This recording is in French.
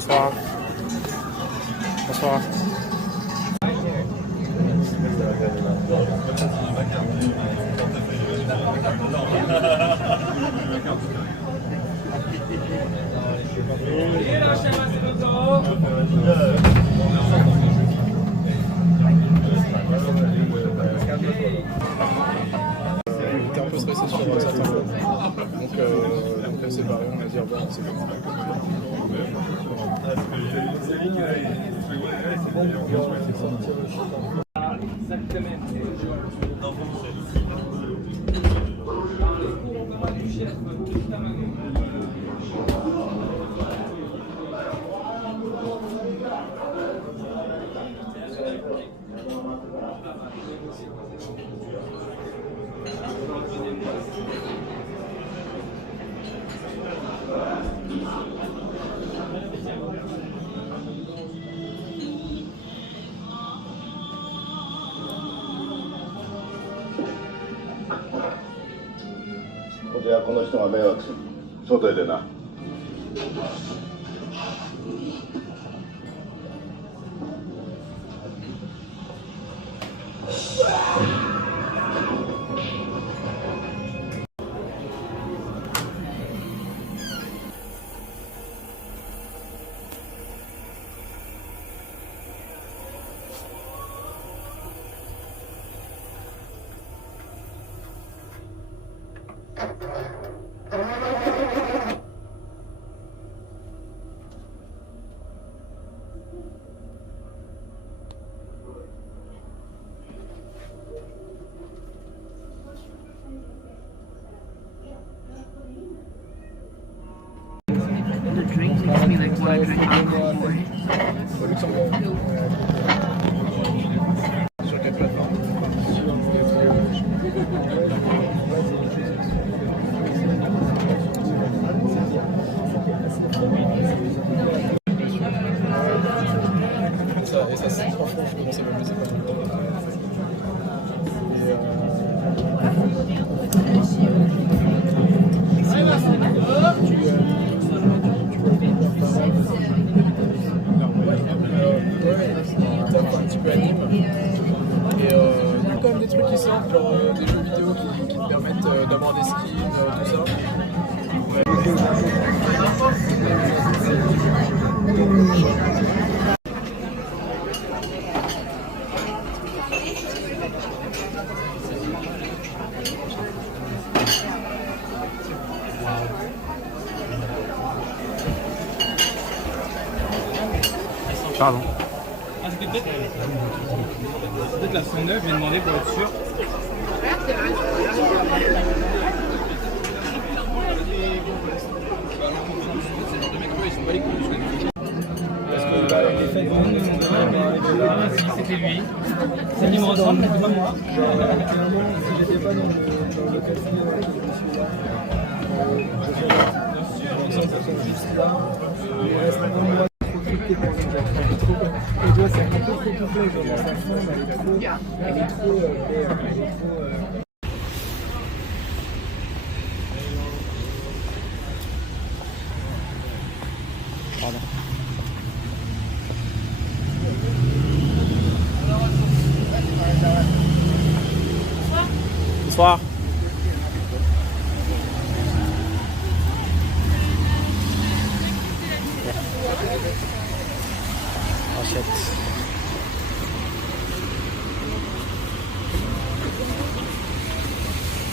Bonsoir. Bonsoir. On était un peu stressé sur certains points. Donc c'est pareil, on va dire bon, c'est commeこちらこの人が迷惑する。外へ出な。The drink makes me like want to drink alcohol more. au Luxembourg. Sur quelle plateforme? Et ça c'est franchement, je commence à m'amuser pas mal. Un petit peu anime. Et il y a quand même des trucs qui sortent, genre des jeux vidéo qui te permettent d'avoir des skins, tout ça. Pardon. Ah, c'était peut-être la 109, j'ai demandé pour être sûr. Si c'était lui. C'est lui me ressemble, mais c'est pas moi. Si j'étais pas dans le café, juste là, il reste un endroit trop crypté pour ça. Et tu vois, c'est un peu trop complet, genre sa forme, elle est trop Pardon. Bonsoir. Achète.